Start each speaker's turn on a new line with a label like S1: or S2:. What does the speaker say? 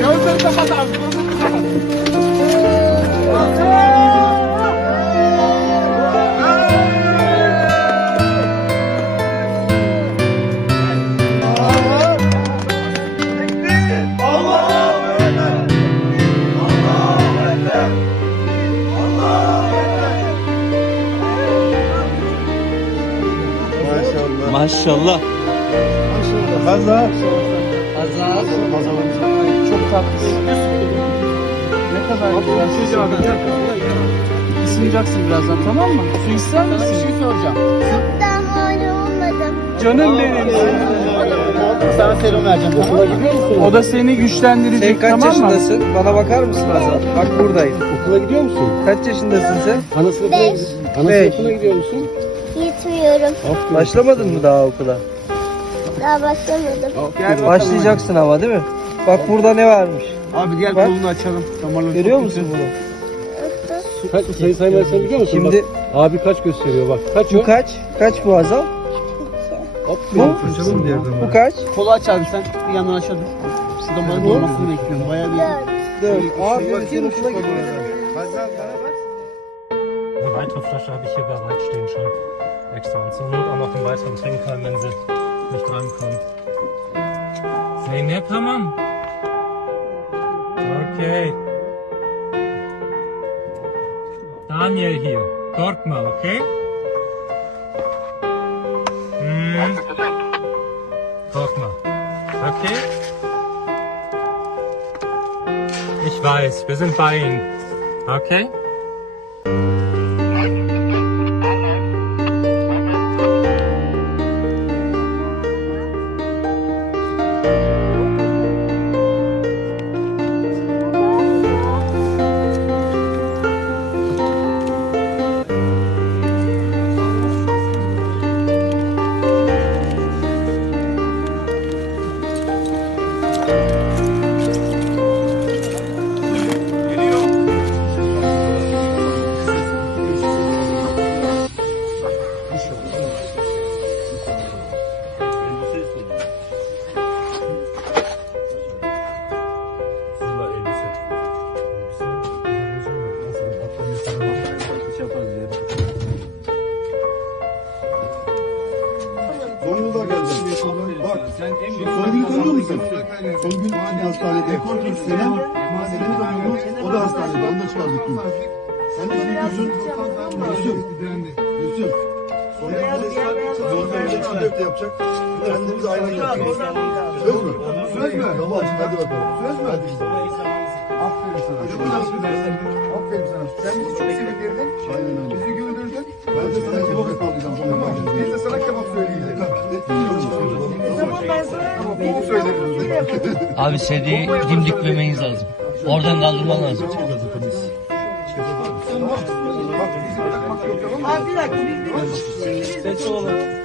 S1: Eu não sei o que tá fazendo.
S2: Maşallah.
S3: Maşallah.
S2: Hazar.
S3: Azar.
S1: Çok tatlı. Ne kadar güzel. Isınacaksın birazdan tamam mı? Su ister misin? Bir şey soracağım.
S4: Olmadım.
S1: Canım benim.
S2: Sana serum vereceğim. Okula gidiyor musun?
S1: O da seni güçlendirecek
S3: Sen kaç
S1: tamam mı?
S3: yaşındasın? Bana bakar mısın Azar? Bak buradayım.
S2: Okula gidiyor musun?
S3: Kaç yaşındasın sen?
S2: Ana sınıfına,
S4: Beş.
S2: ana
S3: Beş.
S2: sınıfına gidiyor musun?
S4: Gitmiyorum.
S3: Başlamadın mı daha okula?
S4: Daha başlamadım.
S1: Gel
S3: Başlayacaksın ama değil mi? Bak burada ne varmış?
S2: Abi gel
S3: Bak.
S2: kolunu açalım. Damarları
S3: Görüyor
S2: çok
S3: musun bunu?
S2: Kaç sayı saymayı sen biliyor musun?
S3: Şimdi
S2: Bak, abi kaç gösteriyor bak. Kaç
S3: bu
S2: o?
S3: kaç? Kaç bu Azal?
S2: Hop.
S3: Bu? Bu kaç?
S2: Kolu aç abi sen. Bir yandan aşağı dur. Şu damarın olmasını bekliyorum. Bayağı bir...
S4: Dört.
S3: Aferin sen okula gidiyorsun.
S5: Eine weitere Flasche habe ich hier bereitstehen schon extra. Und zur Not auch noch einen weiteren Trinker, wenn sie nicht rankommen. Zeynep tamam. Okay. Daniel hier. Korkma, okay? Hm. Korkma. Okay? Ich weiß, wir sind bei Ihnen. Okay?
S6: Bak, Songül'ü tanıyor musun? Songül hangi hastanede? Senem, Senem'i tanıyor musun? O da hastanede, onu da çıkardık dün. Sen de Yusuf, Yusuf, Yusuf. Songül de yapacak. Kendimiz aynen yapacağız. Söz mü? Söz mü? Tamam, hadi bakalım. Söz mü? Hadi güzel. Aferin sana. Aferin sana. Sen bizi çok sevdirdin. Aynen öyle.
S7: Abi sediyi dimdiklemeniz lazım. Oradan kaldırman lazım.
S6: Yok tamam mı?
S3: Ses olalım.